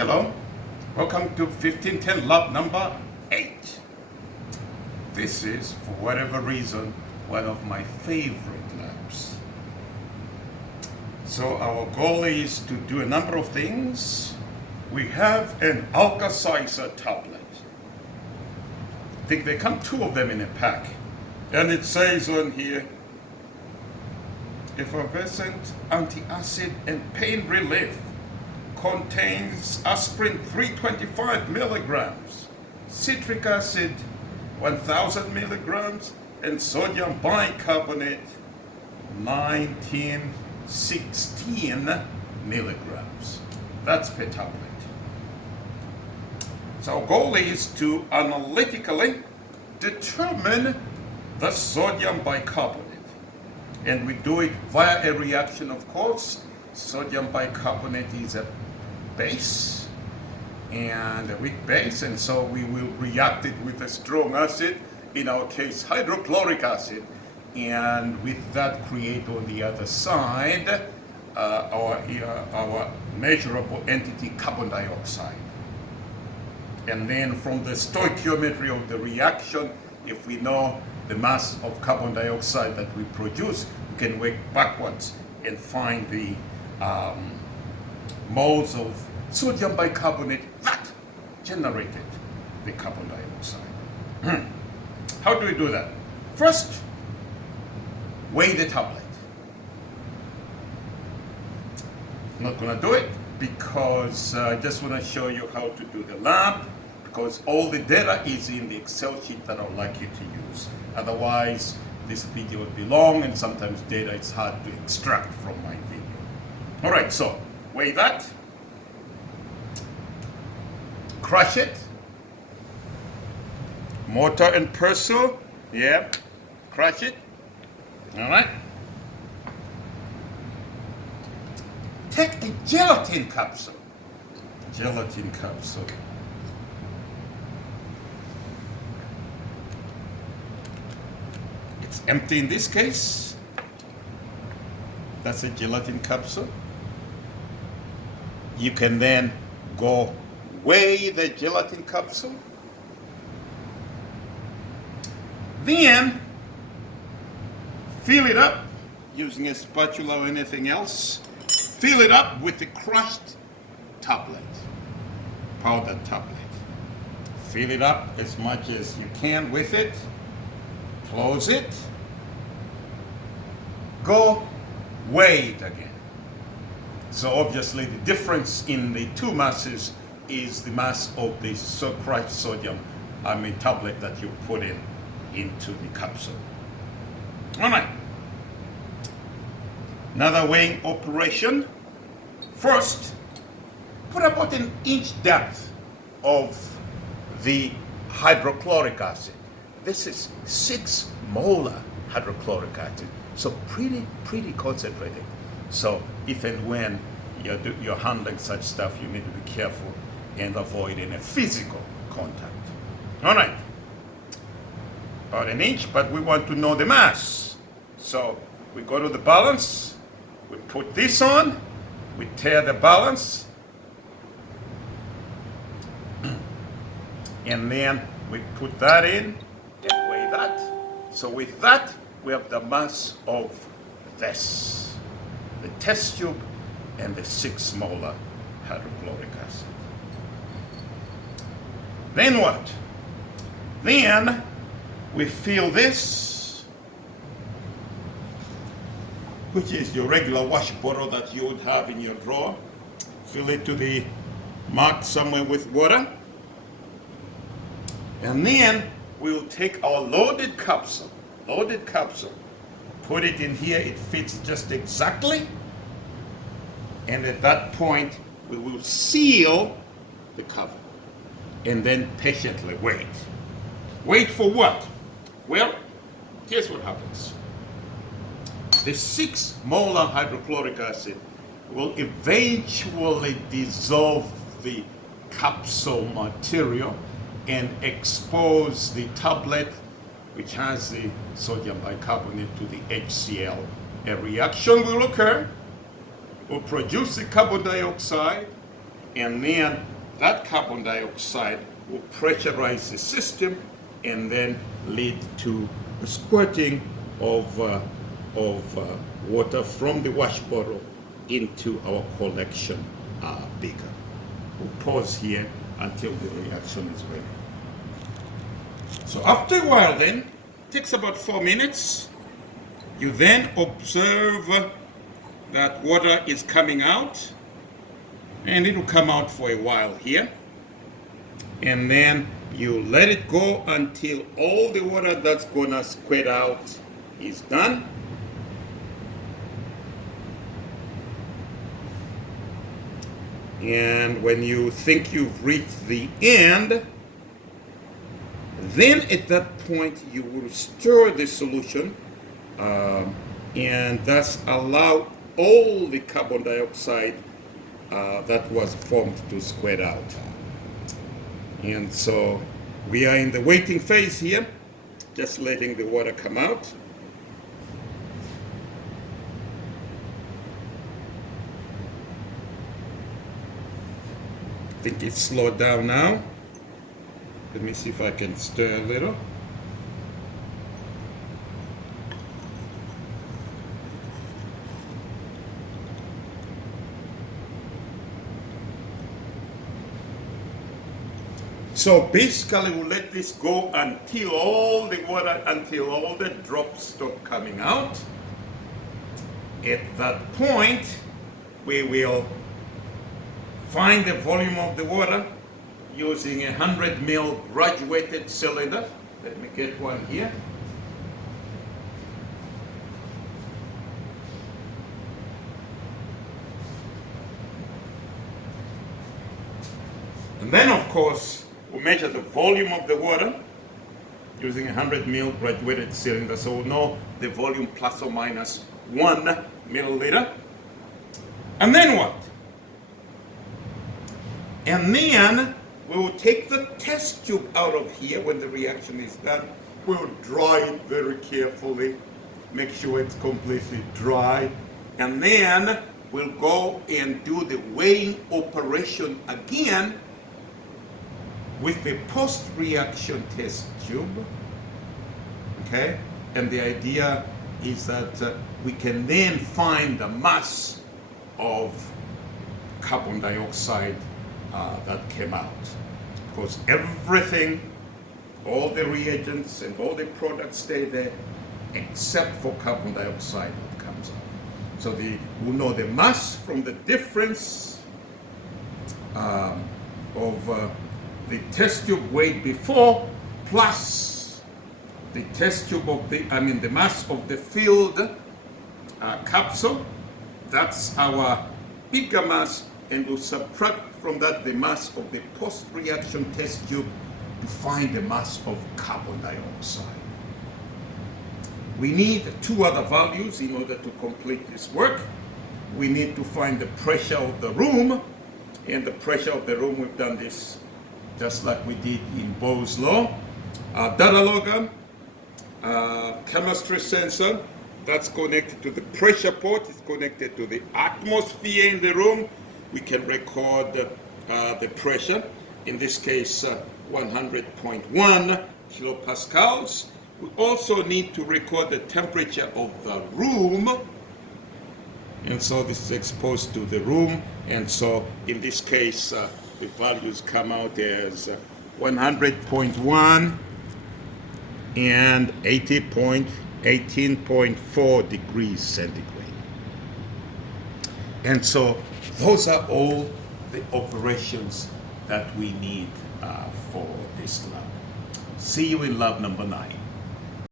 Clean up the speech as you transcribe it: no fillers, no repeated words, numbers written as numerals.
Hello, welcome to 1510 lab number 8. This is, for whatever reason, one of my favorite labs. So our goal is to do a number of things. We have an Alka-Sizer tablet. I think there come 2 of them in a pack. And it says on here, effervescent antacid and pain relief. Contains aspirin 325 milligrams, citric acid 1000 milligrams, and sodium bicarbonate 1916 milligrams. That's per tablet. So our goal is to analytically determine the sodium bicarbonate. And we do it via a reaction, of course. Sodium bicarbonate is a base and a weak base, and so we will react it with a strong acid, in our case hydrochloric acid, and with that create on the other side our measurable entity carbon dioxide. And then from the stoichiometry of the reaction, if we know the mass of carbon dioxide that we produce, we can work backwards and find the moles of sodium bicarbonate that generated the carbon dioxide. How do we do that? First, weigh the tablet. I'm not going to do it because I just want to show you how to do the lab, because all the data is in the Excel sheet that I would like you to use. Otherwise, this video would be long and sometimes data is hard to extract from my video. All right, so weigh that, crush it, mortar and pestle, yeah, crush it, all right. Take a gelatin capsule, It's empty in this case. That's a gelatin capsule. You can then go weigh the gelatin capsule. Then fill it up using a spatula or anything else. Fill it up with the crushed tablet, powdered tablet. Fill it up as much as you can with it. Close it. Go weigh it again. So obviously the difference in the 2 masses is the mass of the crushed sodium tablet that you put into the capsule. All right. Another weighing operation. First, put about an inch depth of the hydrochloric acid. This is 6 molar hydrochloric acid, so pretty concentrated. So if and when you're handling such stuff, you need to be careful and avoid any physical contact. All right, about an inch, but we want to know the mass. So we go to the balance, we put this on, we tear the balance, and then we put that in and weigh that. So with that, we have the mass of this, the test tube and the 6 molar hydrochloric acid. Then what? Then we fill this, which is your regular wash bottle that you would have in your drawer. Fill it to the mark somewhere with water. And then we'll take our loaded capsule, put it in here, it fits just exactly. And at that point, we will seal the cover and then patiently wait. Wait for what? Well, here's what happens. The 6 molar hydrochloric acid will eventually dissolve the capsule material and expose the tablet, which has the sodium bicarbonate, to the HCl. A reaction will occur, will produce the carbon dioxide, and then that carbon dioxide will pressurize the system and then lead to the squirting of water from the wash bottle into our collection beaker. We'll pause here until the reaction is ready. So after a while then, it takes about 4 minutes, you then observe that water is coming out, and it will come out for a while here, and then you let it go until all the water that's gonna squirt out is done. And when you think you've reached the end, then at that point you will stir the solution and thus allow all the carbon dioxide that was formed to squirt out. And so we are in the waiting phase here, just letting the water come out. I think it's slowed down now. Let me see if I can stir a little. So basically we'll let this go until all the drops stop coming out. At that point, we will find the volume of the water using a 100 ml graduated cylinder. Let me get one here. And then of course, we'll measure the volume of the water using a 100 ml graduated cylinder, so we'll know the volume plus or minus 1 milliliter. And then what? And then we will take the test tube out of here when the reaction is done. We'll dry it very carefully, make sure it's completely dry, and then we'll go and do the weighing operation again with the post-reaction test tube, okay? And the idea is that we can then find the mass of carbon dioxide that came out. Because everything, all the reagents and all the products stay there except for carbon dioxide that comes out. So we'll know the mass from the difference of the test tube weight before plus the test tube of the mass of the filled capsule. That's our bigger mass, and we'll subtract from that the mass of the post-reaction test tube to find the mass of carbon dioxide. We need two other values in order to complete this work. We need to find the pressure of the room, and the pressure of the room, we've done this just like we did in Bohr's law. Data logger, chemistry sensor, that's connected to the pressure port, it's connected to the atmosphere in the room. We can record the pressure, in this case 100.1 kilopascals. We also need to record the temperature of the room, and so this is exposed to the room, and so in this case the values come out as 100.1 and 18.4 degrees centigrade. And so those are all the operations that we need for this lab. See you in lab number 9.